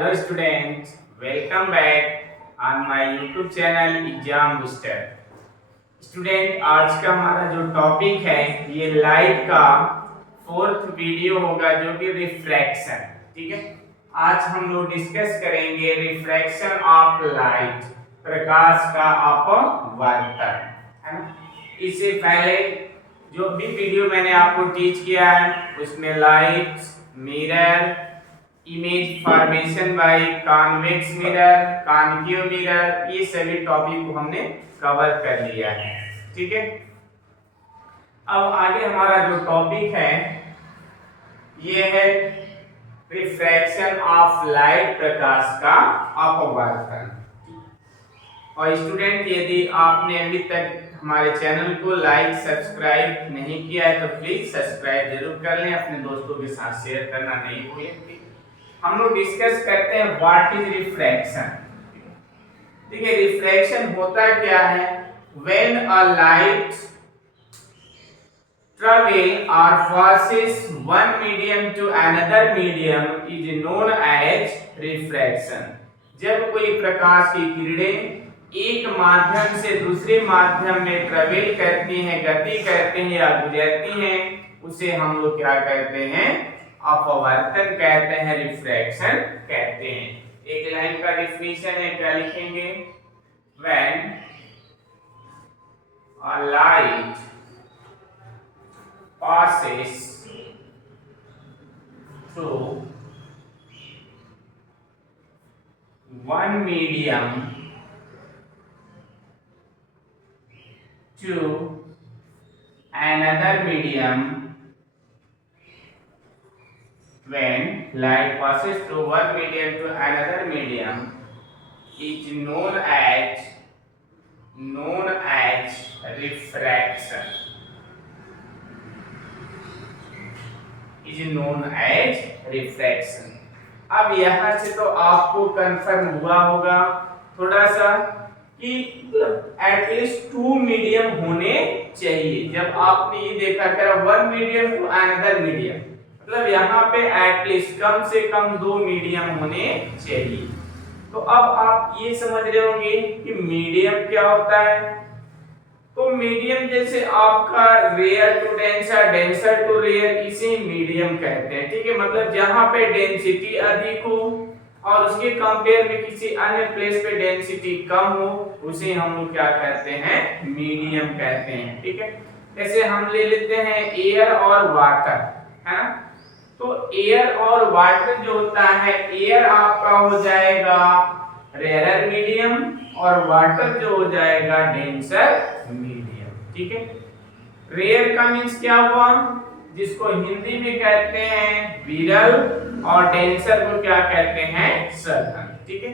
Hello students, welcome back on my YouTube channel exam booster. Student आज का हमारा जो टॉपिक है ये लाइट का फोर्थ वीडियो होगा जो कि रिफ्रैक्शन। ठीक है, आज हम लोग डिस्कस करेंगे रिफ्रैक्शन ऑफ लाइट, प्रकाश का अपवर्तन, है ना। इससे पहले जो भी वीडियो मैंने आपको टीच किया है उसमें light, mirror, image formation by convex mirror, concave mirror, ये सभी टॉपिक को हमने कवर कर लिया है। ठीक है, अब आगे हमारा जो टॉपिक है ये है रिफ्रैक्शन ऑफ लाइट, प्रकाश का अपवर्तन। और स्टूडेंट यदि आपने अभी तक हमारे चैनल को लाइक सब्सक्राइब नहीं किया है तो प्लीज सब्सक्राइब जरूर कर लें, अपने दोस्तों के साथ शेयर करना नहीं भूलें। हम लोग डिस्कस करते हैं व्हाट इज रिफ्रैक्शन। देखिए रिफ्रैक्शन होता क्या है, व्हेन अ लाइट ट्रेवल और passes one medium to another medium is known as refraction। जब कोई प्रकाश की किरणें एक माध्यम से दूसरे माध्यम में ट्रेवल करती हैं, गति करते हैं या गुजरती हैं, उसे हम लोग क्या कहते हैं, अपवर्तन कहते हैं, रिफ्रैक्शन कहते हैं। एक लाइन का डेफिनेशन है, क्या लिखेंगे, when a light passes through one medium to another medium, when light passes through one medium to another medium is known as refraction, is known as refraction। अब यहाँ से तो आपको कंफर्म हुआ होगा थोड़ा सा कि एटलीस्ट टू मीडियम होने चाहिए। जब आपने ये देखा कि one medium to another medium, मतलब यहाँ पे एटलीस्ट कम से कम दो मीडियम होने चाहिए। तो अब आप ये समझ रहे होंगे कि मीडियम क्या होता है। तो मीडियम जैसे आपका rare to denser, denser to rare, इसे मीडियम कहते हैं। ठीक है, मतलब जहां पे डेंसिटी अधिक हो और उसके कंपेयर में किसी अन्य प्लेस पे डेंसिटी कम हो, उसे हम लोग क्या कहते हैं, मीडियम कहते हैं। ठीक है, जैसे हम ले लेते हैं एयर और वाटर, है ना। तो एयर और वाटर जो होता है, एयर आपका हो जाएगा रेयर मीडियम और वाटर जो हो जाएगा डेंसर मीडियम। ठीक है, रेयर का मींस क्या हुआ, जिसको हिंदी में कहते हैं विरल, और डेंसर को क्या कहते हैं, सघन। ठीक है,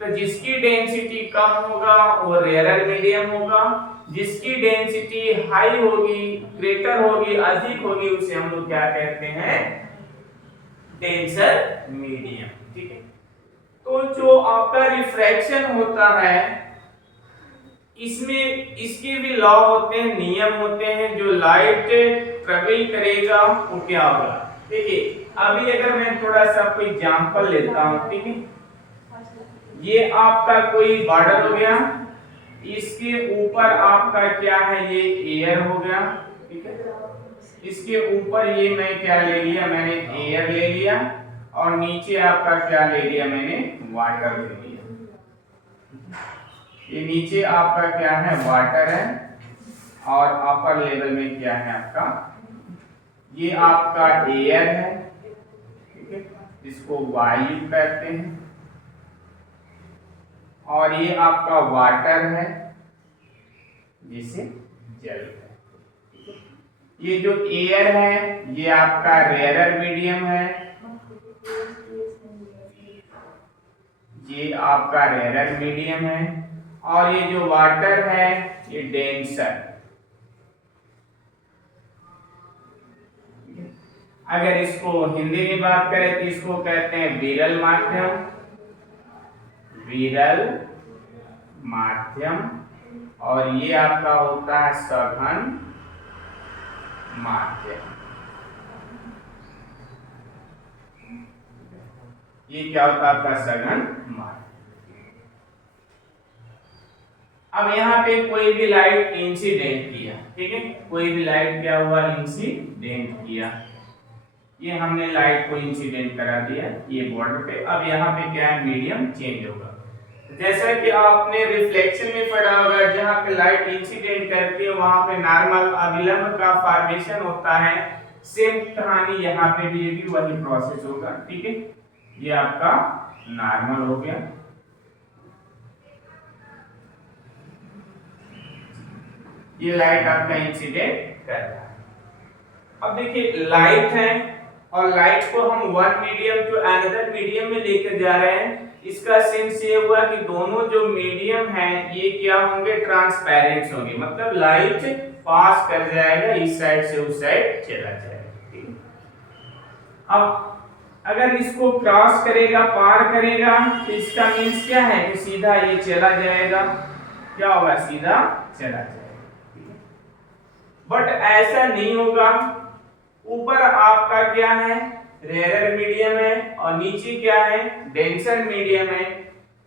तो जिसकी डेंसिटी कम होगा वो रेयर मीडियम होगा, जिसकी डेंसिटी हाई होगी, ग्रेटर होगी, अधिक होगी, उसे हम लोग क्या कहते हैं, डेंसर मीडियम। ठीक है, तो जो आपका रिफ्रैक्शन होता है इसमें इसके भी लॉ होते हैं, नियम होते हैं। जो लाइट ट्रेवल करेगा वो क्या होगा, देखिए अभी अगर मैं थोड़ा सा कोई एग्जांपल लेता हूं। ठीक है, ये आपका कोई बॉर्डर हो गया, इसके ऊपर आपका क्या है, ये एयर हो गया। ठीक है, इसके ऊपर ये मैं क्या ले लिया, मैंने एयर ले लिया, और नीचे आपका क्या ले लिया, मैंने वाटर ले लिया। ये नीचे आपका क्या है, वाटर है, और अपर लेवल में क्या है आपका, ये आपका एयर है। ठीक है, इसको वायु कहते हैं, और ये आपका वाटर है जिसे जल है। ये जो एयर है ये आपका रेयर मीडियम है, ये आपका रेयर मीडियम है, और ये जो वाटर है ये डेंसर। अगर इसको हिंदी में बात करें तो इसको कहते हैं विरल माध्यम, विरल माध्यम, और ये आपका होता है सघन माध्यम। ये क्या होता है आपका सघन मार्ग। अब यहाँ पे कोई भी लाइट इंसिडेंट किया, ठीक है, कोई भी लाइट क्या हुआ, इंसिडेंट किया, ये हमने लाइट को इंसिडेंट करा दिया ये बॉर्डर पे। अब यहाँ पे क्या है, मीडियम चेंज होगा। जैसा कि आपने रिफ्लेक्शन में पढ़ा होगा, जहाँ पे लाइट इंसिडेंट करती है वहां पे नॉर्मल अभिलंब का फॉर्मेशन होता है। सेम कहानी यहाँ पे भी वही प्रोसेस होगा, ठीक है। ये आपका नॉर्मल हो गया। ये लाइट आपका इंसिडेंट कर रहा है। अब देखिए लाइट है और लाइट को हम one medium to another medium में लेकर जा रहे हैं। इसका सेंस ये हुआ कि दोनों जो मीडियम है ये क्या होंगे, ट्रांसपेरेंट होंगे, मतलब लाइट पास कर जाएगा इस साइड से उस साइड चला जाएगा, ठीक है। अब अगर इसको क्रॉस करेगा, पार करेगा, तो इसका मीन्स क्या है कि सीधा ये चला जाएगा, क्या होगा, सीधा चला जाएगा। बट ऐसा नहीं होगा, ऊपर आपका क्या है, रेयर मीडियम है और नीचे क्या है, डेंसर मीडियम है।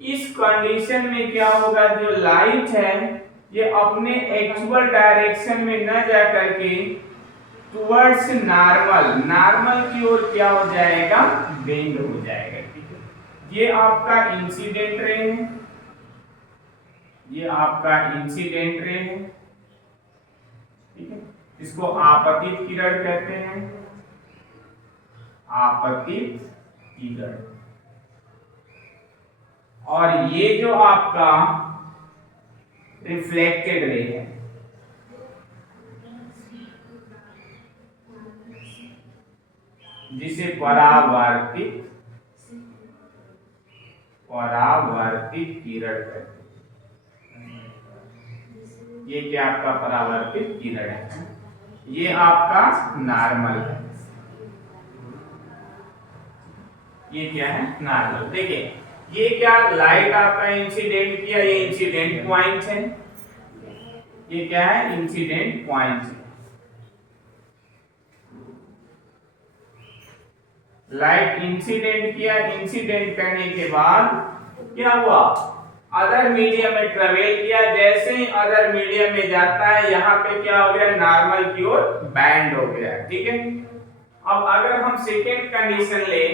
इस कंडीशन में क्या होगा, जो लाइट है ये अपने एक्चुअल डायरेक्शन में न जा करके टुवर्ड्स नॉर्मल की ओर क्या हो जाएगा, बेंड हो जाएगा, ठीक है। ये आपका इंसिडेंट रे है, ये आपका इंसिडेंट रे है, ठीक है। इसको आपतित किरण कहते हैं, आपतित किरण। और ये जो आपका रिफ्लेक्टेड रे है, जिसे परावर्तित किरण कहते हैं। ये क्या आपका परावर्तित किरण है, ये आपका नॉर्मल है, ये क्या है, नॉर्मल। देखिए ये क्या, लाइट आपका इंसिडेंट किया, ये इंसिडेंट पॉइंट है, ये क्या है, इंसिडेंट पॉइंट है। लाइट इंसिडेंट किया, इंसिडेंट करने के बाद क्या हुआ, अदर मीडियम में ट्रेवल किया। जैसे ही अदर मीडियम में जाता है यहाँ पे क्या हो गया, नॉर्मल की ओर बैंड हो गया, ठीक है। अब अगर हम सेकेंड कंडीशन ले,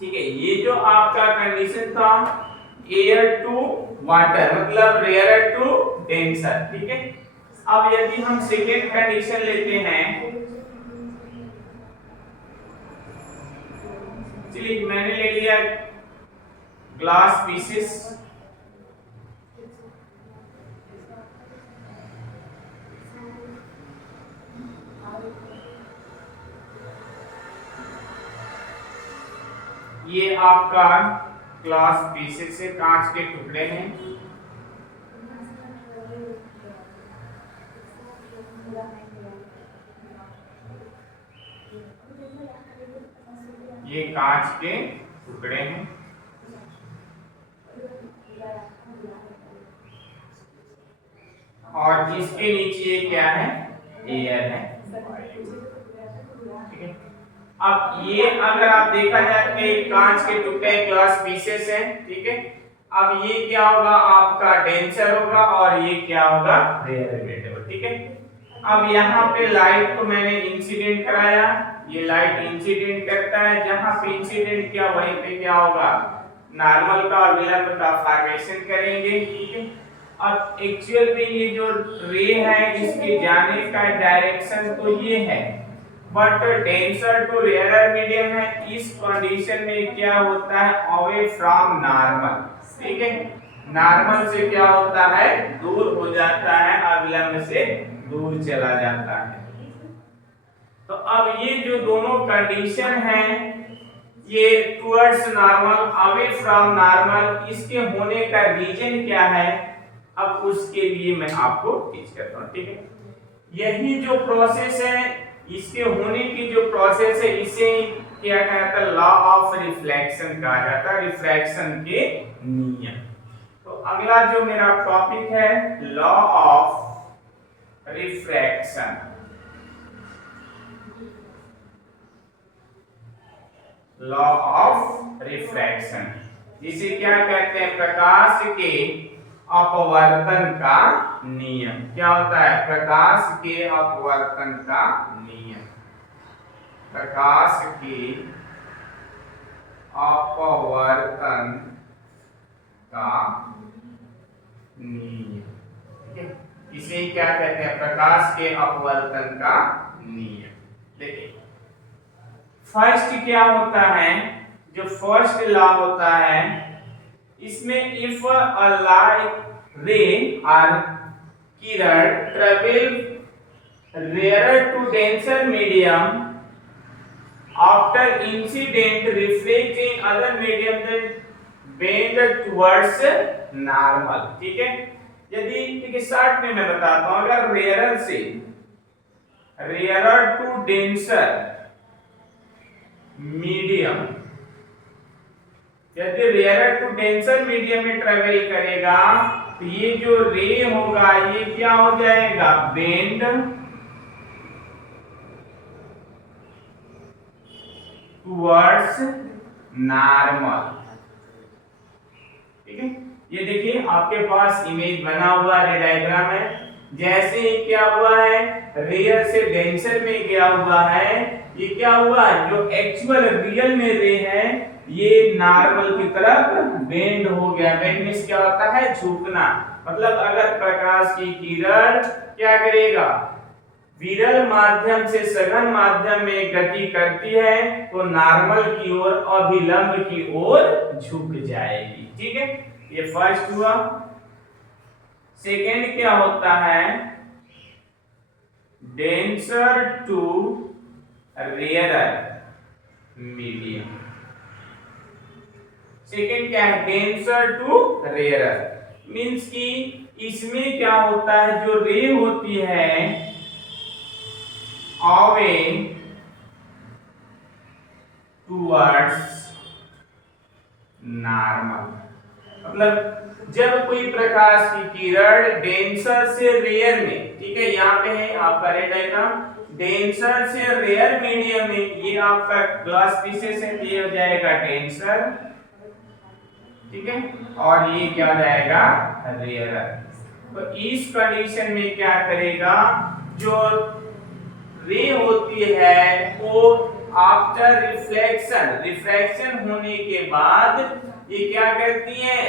ठीक है, ये जो आपका कंडीशन था एयर टू वाटर, मतलब रेयर टू डेंसर, ठीक है। अब यदि हम सेकेंड कंडीशन लेते हैं, चलिए मैंने ले लिया ग्लास पीसेस, ये आपका ग्लास पीसेस से कांच के टुकड़े हैं, ये कांच के टुकड़े हैं, और इसके नीचे क्या है, एयर है, ठीक है। अब ये अगर आप देखा जाए कि कांच के टुकड़े ग्लास पीसेस हैं, ठीक है। अब ये क्या होगा, आपका डेंसर होगा और ये क्या होगा, रेयर वेटेबल, ठीक है। अब यहाँ पे लाइट को मैंने इंसिडेंट कराया, ये लाइट इंसिडेंट करता है, जहां पे इंसिडेंट किया वहीं पे क्या होगा, नॉर्मल का और विलंब का फॉर्मेशन करेंगे, ठीक है। अब एक्चुअल में ये जो रे है इसके जाने का डायरेक्शन तो ये है, but denser to rare medium है, इस कंडीशन में क्या होता है, अवे फ्रॉम नॉर्मल, ठीक है। नॉर्मल से क्या होता है, दूर हो जाता है, अविलंब से दूर चला जाता है। तो अब ये जो दोनों कंडीशन हैं, ये towards normal, away from normal, इसके होने का रीजन क्या है, अब उसके लिए मैं आपको टीच करता हूं, ठीक है। यही जो प्रोसेस है, इसके होने की जो प्रोसेस है, इसे क्या कहता है, लॉ ऑफ रिफ्लेक्शन कहा जाता है, रिफ्रैक्शन के नियम। तो अगला जो मेरा टॉपिक है, law of refraction, law of refraction, जिसे क्या कहते हैं, प्रकाश के अपवर्तन का नियम। क्या होता है, प्रकाश के अपवर्तन का नियम, प्रकाश के अपवर्तन का नियम। ठीक है, इसे क्या कहते हैं, प्रकाश के अपवर्तन का नियम। देखिए फर्स्ट क्या होता है, जो फर्स्ट लॉ होता है, इसमें इफ अ लाइट रे और किरण travel rarer to denser medium after incident reflecting other medium then bend towards normal. ठीक है, यदि देखिए शॉर्ट में मैं बताता हूं, अगर रेयर से रेयर टू डेंसर मीडियम, यदि रेयर टू डेंसर मीडियम में ट्रेवल करेगा तो ये जो रे होगा ये क्या हो जाएगा, बेंड टुवर्ड्स नॉर्मल। ठीक है, ये देखिए आपके पास इमेज बना हुआ रे डायग्राम है। जैसे ही क्या हुआ है, रेयर से डेंसर में गया हुआ है, ये क्या हुआ, जो एक्चुअल रियल में रे है ये नॉर्मल की तरफ बेंड हो गया। बेंड मींस क्या होता है, झुकना। मतलब अगर प्रकाश की किरण क्या करेगा, विरल माध्यम से सघन माध्यम में गति करती है तो नॉर्मल की ओर, अभिलंब की ओर झुक जाएगी। ठीक है, ये फर्स्ट हुआ। सेकेंड क्या होता है, denser to rarer medium. Second क्या है, डेंसर टू रेयरर मींस कि इसमें क्या होता है, जो रे होती है अवे टुवर्ड्स नॉर्मल। मतलब जब कोई प्रकाश की किरण डेंसर से रेयर में, ठीक है यहाँ पे है आपका रे डायग्राम, डेंसर से रेयर मीडियम में, ये आपका ग्लास पीसेस है, ये हो जाएगा डेंसर। ठीक है, और ये क्या हो जाएगा, रेयरर। तो इस कंडीशन में क्या करेगा, जो रे होती है वो आफ्टर रिफ्लेक्शन, रिफ्रैक्शन होने के बाद ये क्या करती है,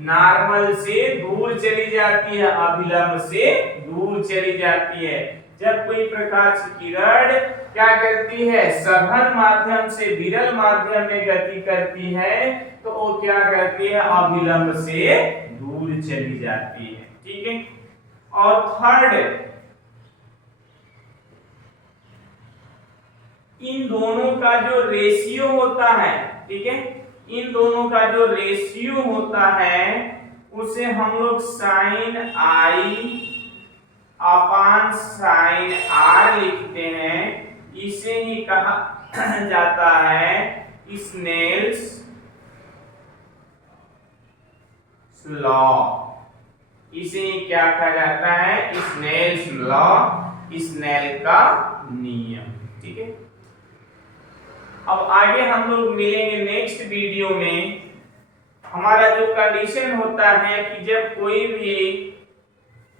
नॉर्मल से दूर चली जाती है, अभिलंब से दूर चली जाती है। जब कोई प्रकाश की किरण क्या करती है, सघन माध्यम से विरल माध्यम में गति करती है तो वो क्या करती है, अभिलंब से दूर चली जाती है। ठीक है, और थर्ड, इन दोनों का जो रेशियो होता है, ठीक है, इन दोनों का जो रेशियो होता है उसे हम लोग sine i upon sine r लिखते हैं। इसे ही कहा जाता है स्नेल्स लॉ। इसे क्या कहा जाता है, स्नेल्स लॉ, स्नेल का नियम। ठीक है, अब आगे हम लोग मिलेंगे नेक्स्ट वीडियो में। हमारा जो कंडीशन होता है कि जब कोई भी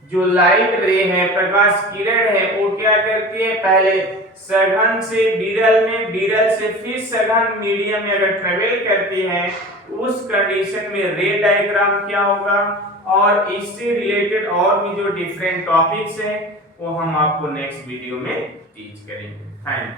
जो लाइट रे है, प्रकाश किरण है, वो क्या करती है, पहले सघन से विरल में, विरल से फिर सघन मीडियम में अगर ट्रेवल करती है, उस कंडीशन में रे डायग्राम क्या होगा, और इससे रिलेटेड और भी जो डिफरेंट टॉपिक्स हैं वो हम आपको नेक्स्ट वीडियो में टीच करेंगे। Thank you.